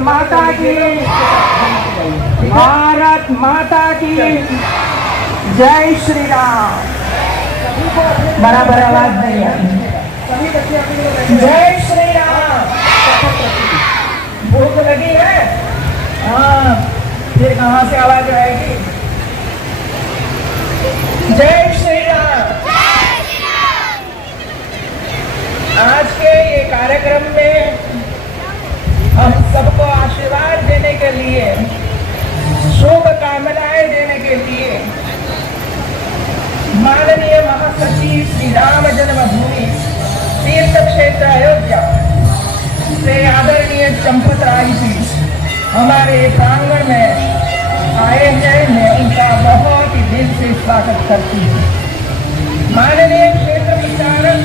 माता की, भारत माता की जय श्री राम। बराबर आवाज नहीं है। जय श्री राम। भूख लगी है? हाँ, फिर कहाँ से आवाज आएगी? जय श्री राम। आज के ये कार्यक्रम में हम सबको आशीर्वाद देने के लिए, शुभकामनाएं देने के लिए माननीय महासचिव श्री राम जन्मभूमि तीर्थ क्षेत्र अयोध्या से आदरणीय चंपत राय जी हमारे प्रांगण में आए हैं। मैं उनका बहुत ही दिल से स्वागत करती हूँ। माननीय क्षेत्र विचारक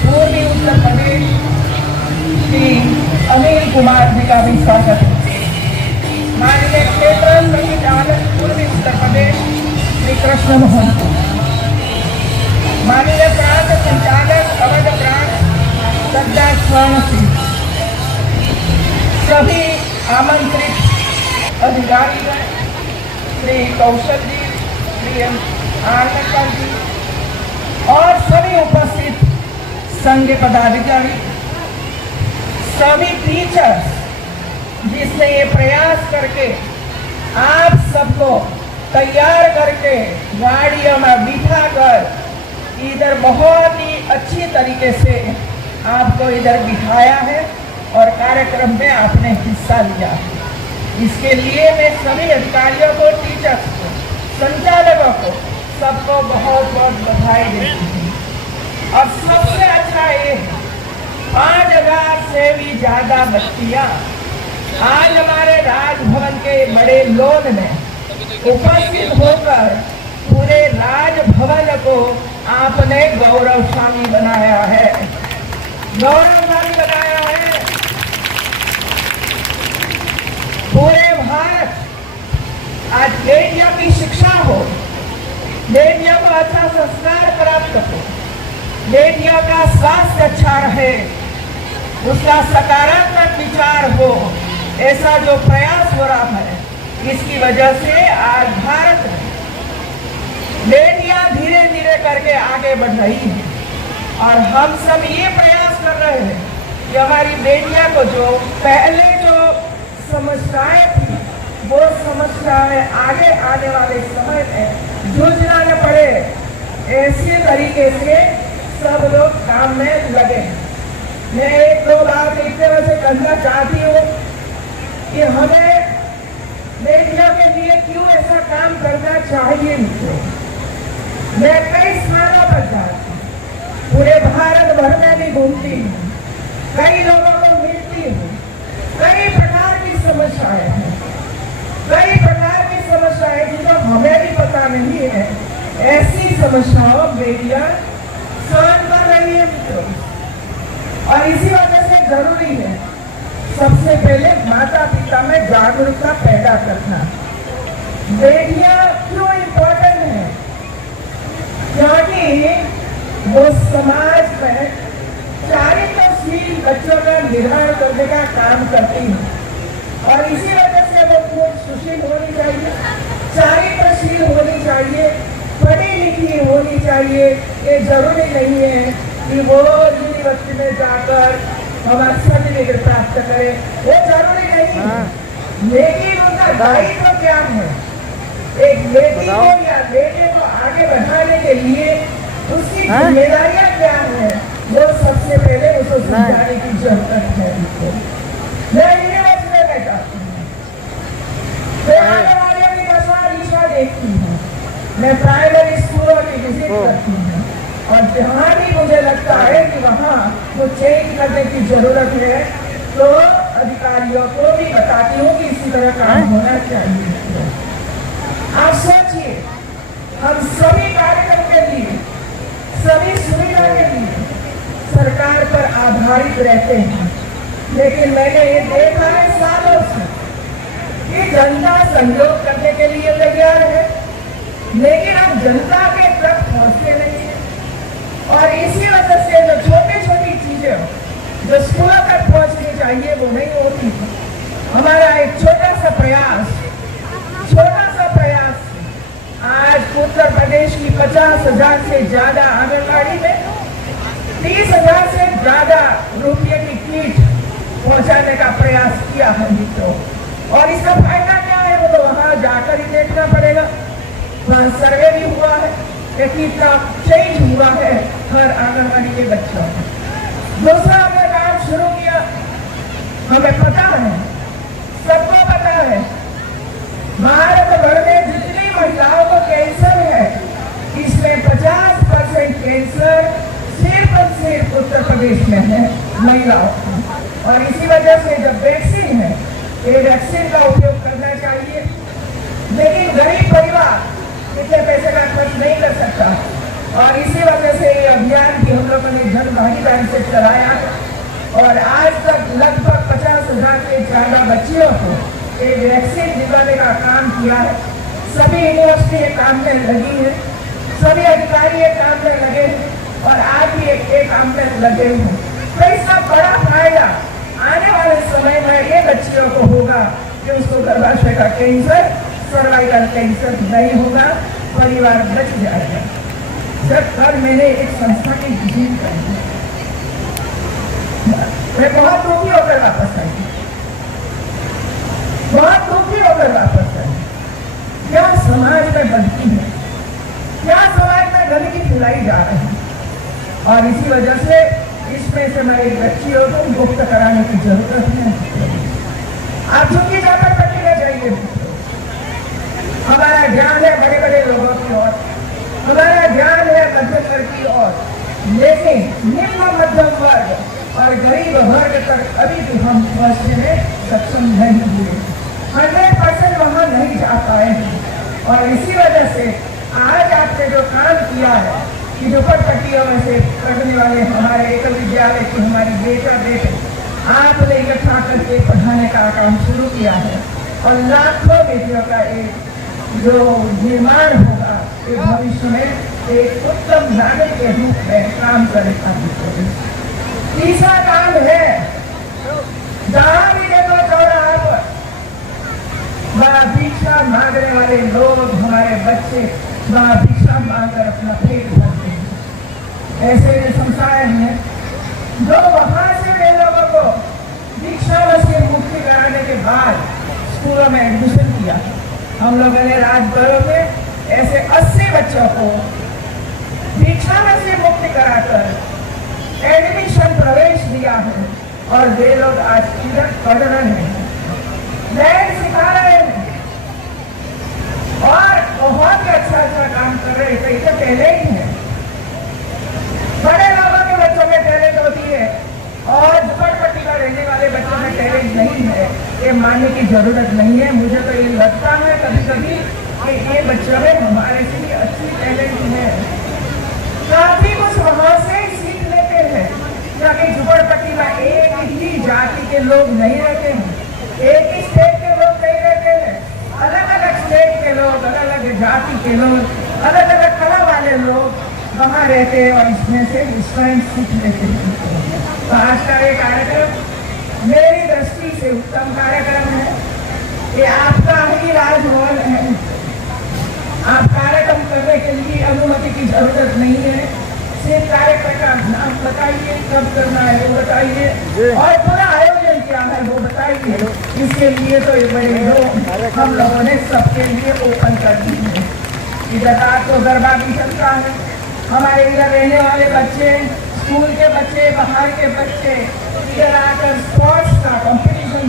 पूर्वी उत्तर प्रदेश श्री अनिल कुमार जी का भी स्वागत है। माननीय क्षेत्र संचालक पूर्वी उत्तर प्रदेश श्री कृष्ण मोहन, माननीय प्रांत संचालक अवध प्रांत सरदार स्वर्ण सिंह, सभी आमंत्रित अधिकारी श्री कौशल जी, श्री आनंद जी और सभी उपस्थित संघ पदाधिकारी, सभी टीचर्स जिसने ये प्रयास करके आप सबको तैयार करके गाड़ियों में बिठाकर इधर बहुत ही अच्छी तरीके से आपको इधर बिठाया है और कार्यक्रम में आपने हिस्सा लिया। इसके लिए मैं सभी अधिकारियों को, टीचर्स को, संचालकों को, सबको बहुत बहुत बधाई देती हूँ। और सबसे अच्छा ये 5000 से भी ज्यादा बच्चियां आज हमारे राजभवन के बड़े लॉन में उपस्थित होकर पूरे राजभवन को आपने गौरवशाली बनाया है, गौरवशाली बनाया है। पूरे भारत आज बेटियों की शिक्षा हो, बेटियों को अच्छा संस्कार प्राप्त हो, बेटियों का स्वास्थ्य अच्छा रहे, उसका सकारात्मक विचार हो, ऐसा जो प्रयास हो रहा है, इसकी वजह से आज भारत में बेटियां धीरे धीरे करके आगे बढ़ रही है। और हम सब ये प्रयास कर रहे हैं कि हमारी बेटियां को जो पहले जो समस्याएं थी, वो समस्याएं आगे आने वाले समय में जूझना न पड़े, ऐसे तरीके से सब लोग काम में लगे। मैं एक दो बात इस तरह से कहना चाहती हूँ कि हमें बेटियों के लिए क्यों ऐसा काम करना चाहिए। मैं कई स्थानों पर जाती हूँ, पूरे भारत भर में भी घूमती हूँ, कई लोगों को मिलती हूँ, कई प्रकार की समस्याएं हैं, कई प्रकार की समस्याएं जिनको हमें भी पता नहीं है, ऐसी समस्याओं बेटियां सहन कर रही है मित्रों। और इसी वजह से जरूरी है सबसे पहले माता पिता में जागरूकता पैदा करना। बेटियां क्यों इम्पोर्टेंट है? क्योंकि वो समाज में चारित्रशील बच्चों का निर्माण करने का काम करती है और इसी वजह से वो खूब सुशील होनी चाहिए, चारित्रशील होनी चाहिए, पढ़ी लिखी होनी चाहिए। ये जरूरी नहीं है कि वो यूनिवर्सिटी में जाकर हमारा सर्टिफिकेट प्राप्त करे, वो जरूरी नहीं है। लेकिन उनका दायित्व क्या है? एक बेटी को या बेटे को आगे बढ़ाने के लिए उसकी जिम्मेदारियां क्या है, वो सबसे पहले उसको समझाने की जरूरत है। मैं यूनिवर्सिटी में जाती हूँ, मैं आंगनबाड़ियों की बसवा देखती हूँ, मैं प्राइमरी स्कूलों की विजिट करती हूँ और जहाँ भी मुझे लगता है कि वहाँ वो चेंज करने की जरूरत है, तो अधिकारियों को भी बताती हूँ कि इसी तरह काम होना चाहिए। आप सोचिए, हम सभी कार्यक्रम के लिए, सभी सुविधा के लिए सरकार पर आधारित रहते हैं, लेकिन मैंने ये देखा है सालों से कि जनता सहयोग करने के लिए तैयार है, लेकिन हम जनता के तक पहुंचते नहीं है। और इसी वजह से जो छोटी छोटी चीजें जो स्कूलों तक पहुंचनी चाहिए वो नहीं होती है। हमारा एक छोटा सा प्रयास आज उत्तर प्रदेश की 50,000 से ज्यादा आंगनबाड़ी में 30,000 से ज्यादा रुपये की किट पहुंचाने का प्रयास किया है मित्रों। और इसका फायदा क्या है वो तो वहां जाकर ही देखना पड़ेगा। वहां सर्वे भी हुआ है कि कितना चेंज हुआ है हर आंगनबाड़ी के बच्चों में। दूसरा हमने काम शुरू किया, हमें पता है, सबको पता है, भारत भर में जितनी महिलाओं को कैंसर है इसमें 50% कैंसर सिर्फ और सिर्फ उत्तर प्रदेश में है महिलाओं को। और इसी वजह से जब वैक्सीन है, ये वैक्सीन का उपयोग करना चाहिए। लेकिन गरीब परिवार इतने पैसे का खर्च नहीं कर सकता और इसी वजह से ये अभियान भी हम लोगों ने जन भागीदारी से चलाया और आज तक लगभग 50,000 से ज्यादा बच्चियों को ये वैक्सीन दिलाने का काम किया है। सभी यूनिवर्सिटी ये काम में लगी है, सभी अधिकारी ये काम में लगे हैं और आज भी एक काम में लगे हुए हैं। तो इसका बड़ा फायदा आने वाले समय में ये बच्चियों को होगा कि उसको गर्भाशय का कैंसर, सर्वाइकल कैंसर नहीं होगा, परिवार बच जाएगा। जब हर महीने एक संस्था की विजिट करेंगे, मैं बहुत दुखी होकर वापस आई, बहुत दुखी होकर वापस आई। क्या समाज में गंदगी है, क्या समाज में गंदगी फैलाई जा रही है और इसी वजह से इसमें से मेरी बच्चियों को मुक्त कराने की जरूरत है। आप झुकी जाकर पकड़ना चाहिए। हमारा ध्यान है बड़े बड़े लोगों की ओर, हमारा ध्यान है मध्यम वर्ग की ओर, लेकिन निम्न मध्यम वर्ग और गरीब वर्ग तक अभी भी हम पहुंचने में सक्षम नहीं हुए, 100% वहां नहीं जा पाए और इसी वजह से आज आपने जो काम किया है कि झोपड़पट्टियों में से पढ़ने वाले हमारे एकल विद्यालय की हमारी बेटा बेटे आपने इकट्ठा करके पढ़ाने का काम शुरू किया है और लाखों बेटियों का एक जो निर्माण होगा भविष्य में एक उत्तम नागरिक के रूप में काम करेगा। तीसरा काम है, जहां भी देखो चौराहा पर वहां भिक्षा मांगने वाले लोग, हमारे बच्चे वहां भिक्षा मांगकर अपना पेट भरते हैं। ऐसे संस्थाएं हैं जो वहां से वे लोगों को भिक्षा से मुक्ति कराने के बाद स्कूलों में एडमिशन किया। हम लोगों ने राजभरों में ऐसे 80 बच्चों को भिक्षा से मुक्ति कराकर एडमिशन प्रवेश दिया है और वे लोग आज इधर पढ़ रहे हैं, लैंड सिखा रहे हैं और बहुत ही अच्छा काम कर रहे हैं। इसे पहले ही है, बड़े लोगों के बच्चों में टैलेंट होती है और झोपड़पट्टी का रहने वाले बच्चों में टैलेंट नहीं है, ये मानने की जरूरत नहीं है। मुझे तो ये लगता है कभी कभी कि ये बच्चों में हमारे से भी अच्छी टैलेंट है, काफी कुछ वहां से सीख लेते हैं। क्योंकि झोपड़पट्टी में एक ही जाति के लोग नहीं रहते हैं, एक ही स्टेट के लोग नहीं रहते हैं, अलग अलग स्टेट के लोग, अलग अलग जाति के लोग, अलग अलग कला वाले लोग वहाँ रहते हैं और इसमें से स्वयं सीख लेते हैं। तो आज का ये कार्यक्रम मेरी दृष्टि से उत्तम कार्यक्रम है। ये आपका ही राजभवन है, आप कार्यक्रम करने के लिए अनुमति की जरूरत नहीं है, सिर्फ कार्यक्रम का नाम बताइए, कब करना है वो बताइए और पूरा आयोजन क्या है वो बताइए। इसके लिए तो ये बड़े लोग हम लोगों ने सबके लिए ओपन कर दी है। इधर रात को गरबा भी चलता है, हमारे इधर रहने वाले बच्चे, स्कूल के बच्चे, बाहर के बच्चे इधर आकर स्पोर्ट्स का कंपटीशन